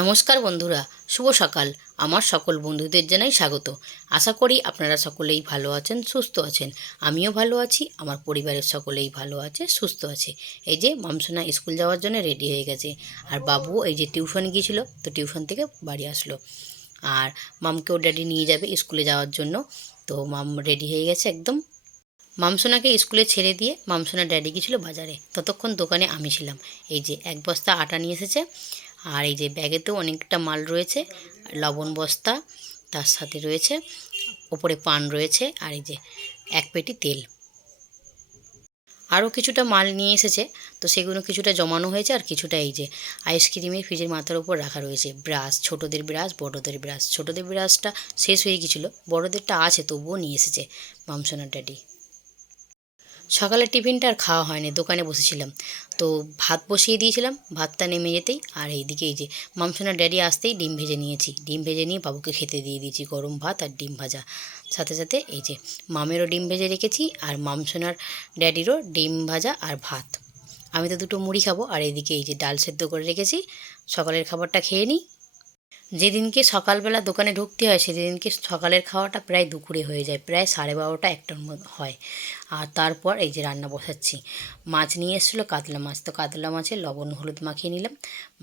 নমস্কার বন্ধুরা, শুভ সকাল। আমার সকল বন্ধুদের জানাই স্বাগত। আশা করি আপনারা সকলেই ভালো আছেন, সুস্থ আছেন। আমিও ভালো আছি, আমার পরিবারের সকলেই ভালো আছে, সুস্থ আছে। এই যে মামসোনা স্কুল যাওয়ার জন্য রেডি হয়ে গেছে, আর বাবু এই যে টিউশন গিয়েছিল, তো টিউশন থেকে বাড়ি আসলো। আর মামকেও ড্যাডি নিয়ে যাবে স্কুলে যাওয়ার জন্য, তো মাম রেডি হয়ে গেছে একদম। মামসোনাকে স্কুলে ছেড়ে দিয়ে মামসোনার ড্যাডি গিয়েছিল বাজারে, ততক্ষণ দোকানে আমি ছিলাম। এই যে এক বস্তা আটা নিয়ে এসেছে, আর এই যে ব্যাগেতেও অনেকটা মাল রয়েছে, লবণ বস্তা, তার সাথে রয়েছে ওপরে পান রয়েছে, আর এই যে এক পেটি তেল। আরও কিছুটা মাল নিয়ে এসেছে, তো সেগুলো কিছুটা জমানো হয়েছে, আর কিছুটা এই যে আইসক্রিমের ফ্রিজের মাথার উপর রাখা রয়েছে। ব্রাশ, ছোটোদের ব্রাশ, বড়োদের ব্রাশ। ছোটোদের ব্রাশটা শেষ হয়ে গিয়েছিলো, বড়োদেরটা আছে, তবুও নিয়ে এসেছে মামসোনার ড্যাডি। সকালের টিফিনটা আর খাওয়া হয়নি, দোকানে বসেছিলাম, তো ভাত বসিয়ে দিয়েছিলাম, ভাতটা নেমে যেতেই আর এইদিকে এই যে মামসোনার ড্যাডি আসতেই ডিম ভেজে নিয়েছি। ডিম ভেজে নিয়ে বাবুকে খেতে দিয়ে দিয়েছি, গরম ভাত আর ডিম ভাজা। সাথে সাথে এই যে মামেরও ডিম ভেজে রেখেছি, আর মামসোনার ড্যাডিরও ডিম ভাজা আর ভাত। আমি তো দুটো মুড়ি খাবো, আর এইদিকে এই যে ডাল সেদ্ধ করে রেখেছি। সকালের খাবারটা খেয়ে নিই। যেদিনকে সকালবেলা দোকানে ঢুকতে হয় সেদিনকে সকালের খাওয়াটা প্রায় দুপুরে হয়ে যায়, প্রায় 12:30 একটার মতো হয়। আর তারপর এই যে রান্না বসাচ্ছি। মাছ নিয়ে এসেছিলো, কাতলা মাছ, তো কাতলা মাছে লবণ হলুদ মাখিয়ে নিলাম।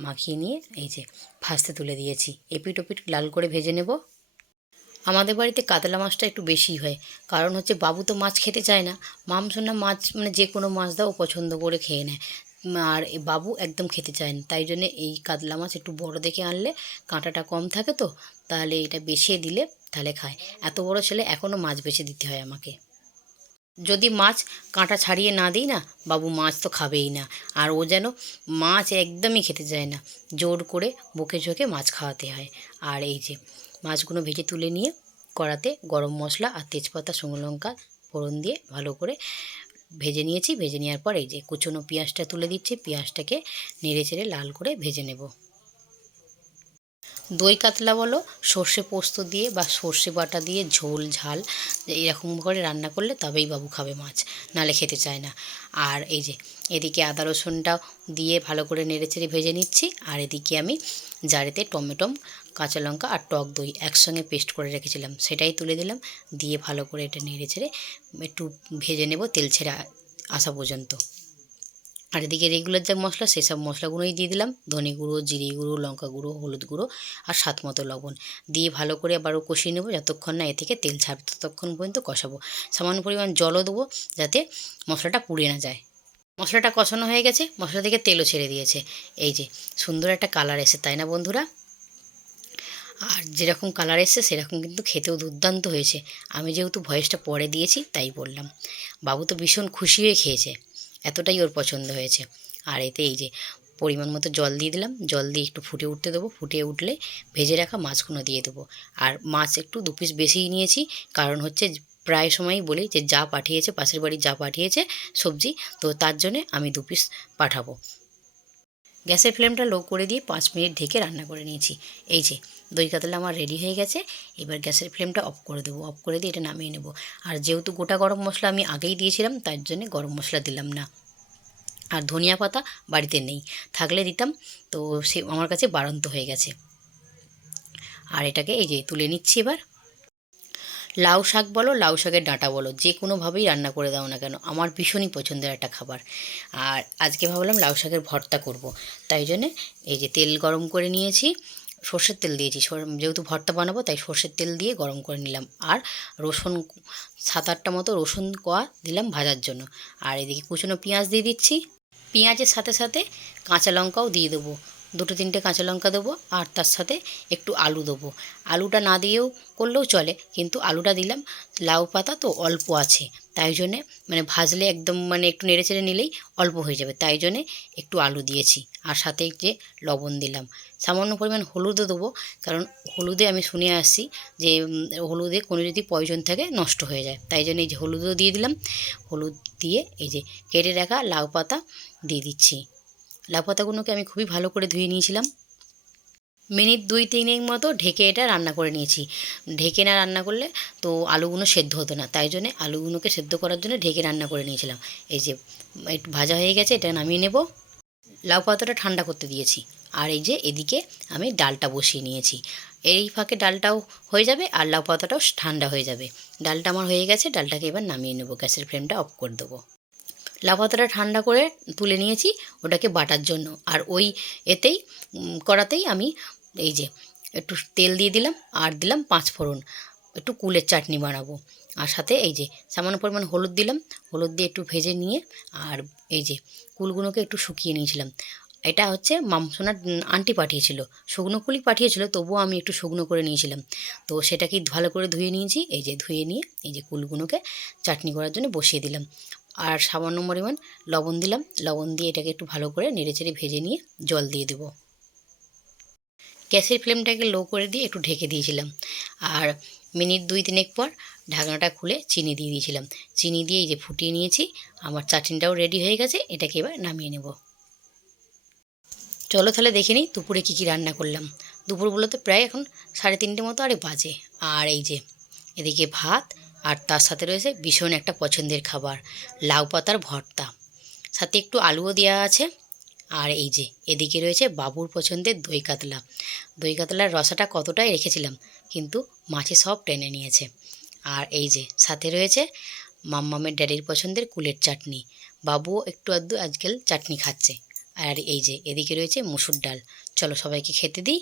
মাখিয়ে নিয়ে এই যে ভাজতে তুলে দিয়েছি। এপিট ওপিট লাল করে ভেজে নেব। আমাদের বাড়িতে কাতলা মাছটা একটু বেশি হয়, কারণ হচ্ছে বাবু তো মাছ খেতে চায় না। মামসোনা মাছ মানে যে কোনো মাছ দাও পছন্দ করে খেয়ে নেয়, আর এ বাবু একদম খেতে চায় না। তাই জন্যে এই কাতলা মাছ একটু বড় দেখে আনলে, কাঁটাটা কম থাকে তো, তাহলে এটা বেছে দিলে তাহলে খায়। এত বড় ছেলে, এখনও মাছ বেছে দিতে হয় আমাকে। যদি মাছ কাঁটা ছাড়িয়ে না দিই না, বাবু মাছ তো খাবেই না। আর ও যেন মাছ একদমই খেতে চায় না, জোর করে বকে ঝোঁকে মাছ খাওয়াতে হয়। আর এই যে মাছগুলো ভেজে তুলে নিয়ে কড়াতে গরম মশলা আর তেজপাতা শুকনো লঙ্কা ফোড়ন দিয়ে ভালো করে ভেজে নিয়েছি। ভেজে নেওয়ার পর এই যে কুচনো পেঁয়াজটা তুলে দিচ্ছি, পেঁয়াজটাকে নেড়ে চেড়ে লাল করে ভেজে নেব। দই কাতলা বলো, সর্ষে পোস্ত দিয়ে বা সর্ষে বাটা দিয়ে ঝোল ঝাল এরকম করে রান্না করলে তবেই বাবু খাবে মাছ, নালে খেতে চায় না। আর এই যে এদিকে আদা রসুনটা দিয়ে ভালো করে নেড়েচেড়ে ভেজে নিচ্ছি, আর এদিকে আমি জারেতে টমেটো, কাঁচা লঙ্কা আর টক দই একসঙ্গে পেস্ট করে রেখেছিলাম, সেটাই তুলে দিলাম। দিয়ে ভালো করে এটা নেড়েচেড়ে একটু ভেজে নেব তেল ছেড়ে আসা পর্যন্ত। আর এদিকে রেগুলার যা মশলা সেসব মশলাগুলোই দিয়ে দিলাম, ধনে গুঁড়ো, জিরে গুঁড়ো, লঙ্কা গুঁড়ো, হলুদ গুঁড়ো আর স্বাদ মতো লবণ দিয়ে ভালো করে আবারও কষিয়ে নেবো, যতক্ষণ না এ থেকে তেল ছাড়বে ততক্ষণ পর্যন্ত কষাবো। সামান্য পরিমাণ জলও দেবো, যাতে মশলাটা পুড়ে না যায়। মশলাটা কষানো হয়ে গেছে, মশলা থেকে তেলও ছেড়ে দিয়েছে। এই যে সুন্দর একটা কালার এসে, তাই না বন্ধুরা? আর যেরকম কালার এসছে সেরকম কিন্তু খেতেও দুর্দান্ত হয়েছে। আমি যেহেতু ভয়েসটা পরে দিয়েছি তাই বললাম। বাবু তো ভীষণ খুশি হয়ে খেয়েছে, এতটাই ওর পছন্দ হয়েছে। আর এতে এই যে পরিমাণ মতো জল দিয়ে দিলাম, জল দিয়ে একটু ফুটে উঠতে দেবো, ফুটে উঠলে ভেজে রাখা মাছগুলো দিয়ে দেবো। আর মাছ একটু 2 পিস বেশিই নিয়েছি, কারণ হচ্ছে প্রায় সময়ই বলি যে যা পাঠিয়েছে, পাশের বাড়ির যা পাঠিয়েছে সবজি, তো তার জন্যে আমি 2 পিস পাঠাবো। গ্যাসের ফ্লেমটা লো করে দিয়ে 5 মিনিট ঢেকে রান্না করে নিয়েছি। এই যে দই কাতলা আমার রেডি হয়ে গেছে। এবার গ্যাসের ফ্লেমটা অফ করে দেবো, অফ করে দিয়ে এটা নামিয়ে নেব। আর যেহেতু গোটা গরম মশলা আমি আগেই দিয়েছিলাম, তার জন্যে গরম মশলা দিলাম না। আর ধনিয়া পাতা বাড়িতে নেই, থাকলে দিতাম, তো সে আমার কাছে বাড়ন্ত হয়ে গেছে। আর এটাকে এই যে তুলে নিচ্ছি এবার। লাউ শাক বলো, লাউ শাকের ডাঁটা বলো, যে কোনোভাবেই রান্না করে দাও না কেন, আমার ভীষণই পছন্দের একটা খাবার। আর আজকে ভাবলাম লাউ শাকের ভর্তা করব, তাই জন্যে এই যে তেল গরম করে নিয়েছি, সর্ষের তেল দিয়েছি, যেহেতু ভর্তা বানাবো তাই সর্ষের তেল দিয়ে গরম করে নিলাম। আর রসুন 7-8টা মতো রসুন কোয়া দিলাম ভাজার জন্য। আর এদিকে কুচনো পেঁয়াজ দিয়ে দিচ্ছি। পেঁয়াজের সাথে সাথে কাঁচা লঙ্কাও দিয়ে দেবো, 2-3টে কাঁচা লঙ্কা দেবো, আর তার সাথে একটু আলু দেবো। আলুটা না দিয়েও করলেও চলে, কিন্তু আলুটা দিলাম। লাউ পাতা তো অল্প আছে, তাই জন্যে মানে ভাজলে একদম মানে একটু নেড়ে চেড়ে নিলেই অল্প হয়ে যাবে, তাই জন্যে একটু আলু দিয়েছি। আর সাথে যে লবণ দিলাম, সামান্য পরিমাণ হলুদও দেবো, কারণ হলুদে আমি শুনে আসছি যে হলুদে কোনো যদি পয়জন থাকে নষ্ট হয়ে যায়, তাই জন্য এই যে হলুদও দিয়ে দিলাম। হলুদ দিয়ে এই যে কেটে রাখা লাউ পাতা দিয়ে দিচ্ছি। লাউ পাতাগুলোকে আমি খুবই ভালো করে ধুয়ে নিয়েছিলাম। মিনিট 2-3 মতো ঢেকে এটা রান্না করে নিয়েছি। ঢেকে না রান্না করলে তো আলুগুলো সেদ্ধ হতো না, তাই জন্যে আলুগুলোকে সেদ্ধ করার জন্য ঢেকে রান্না করে নিয়েছিলাম। এই যে একটু ভাজা হয়ে গেছে, এটা নামিয়ে নেব। লাউ পাতাটা ঠান্ডা করতে দিয়েছি। আর এই যে এদিকে আমি ডালটা বসিয়ে নিয়েছি। এই ফাঁকে ডালটাও হয়ে যাবে আর লাউ পাতাটাও ঠান্ডা হয়ে যাবে। ডালটা আমার হয়ে গেছে, ডালটাকে এবার নামিয়ে নেবো, গ্যাসের ফ্লেমটা অফ করে দেবো। লাউ পাতাটা ঠান্ডা করে তুলে নিয়েছি ওটাকে বাটার জন্য। আর ওই এতেই কড়াতেই আমি এই যে একটু তেল দিয়ে দিলাম আর দিলাম 5 ফোড়ন, একটু কুলের চাটনি বানাবো। আর সাথে এই যে সামান্য পরিমাণ হলুদ দিলাম, হলুদ দিয়ে একটু ভেজে নিয়ে আর এই যে কুলগুলোকে একটু শুকিয়ে নিয়েছিলাম। এটা হচ্ছে মামসোনার আন্টি পাঠিয়েছিল, শুকনো কুলই পাঠিয়েছিল, তবুও আমি একটু শুকনো করে নিয়েছিলাম। তো সেটাকে ভালো করে ধুয়ে নিয়েছি, এই যে ধুয়ে নিয়ে এই যে কুলগুলোকে চাটনি করার জন্য বসিয়ে দিলাম। আর সামান্য পরিমাণ লবণ দিলাম, লবণ দিয়ে এটাকে একটু ভালো করে নেড়েচেড়ে ভেজে নিয়ে জল দিয়ে দেবো। গ্যাসের ফ্লেমটাকে লো করে দিয়ে একটু ঢেকে দিয়েছিলাম। আর মিনিট 2-3 পর ঢাকনাটা খুলে চিনি দিয়ে দিয়েছিলাম। চিনি দিয়ে এই যে ফুটিয়ে নিয়েছি, আমার চাটনিটাও রেডি হয়ে গেছে। এটাকে এবার নামিয়ে নেব। চলো তাহলে দেখে নিই দুপুরে কী কী রান্না করলাম। দুপুর বলতে প্রায় এখন 3:30 মতো আরে বাজে। আর এই যে এদিকে ভাত, আর তার সাথে রয়েছে ভীষণ একটা পছন্দের খাবার, লাউ পাতার ভর্তা, সাথে একটু আলুও দেওয়া আছে। আর এই যে এদিকে রয়েছে বাবুর পছন্দের দই কাতলা। দই কাতলার রসাটা কতটাই রেখেছিলাম, কিন্তু মাছে সব টেনে নিয়েছে। আর এই যে সাথে রয়েছে মাম্মামের ড্যাডির পছন্দের কুলের চাটনি। বাবুও একটু আধটু আজকাল চাটনি খাচ্ছে। আর এই যে এদিকে রয়েছে মুসুর ডাল। চলো সবাইকে খেতে দিই।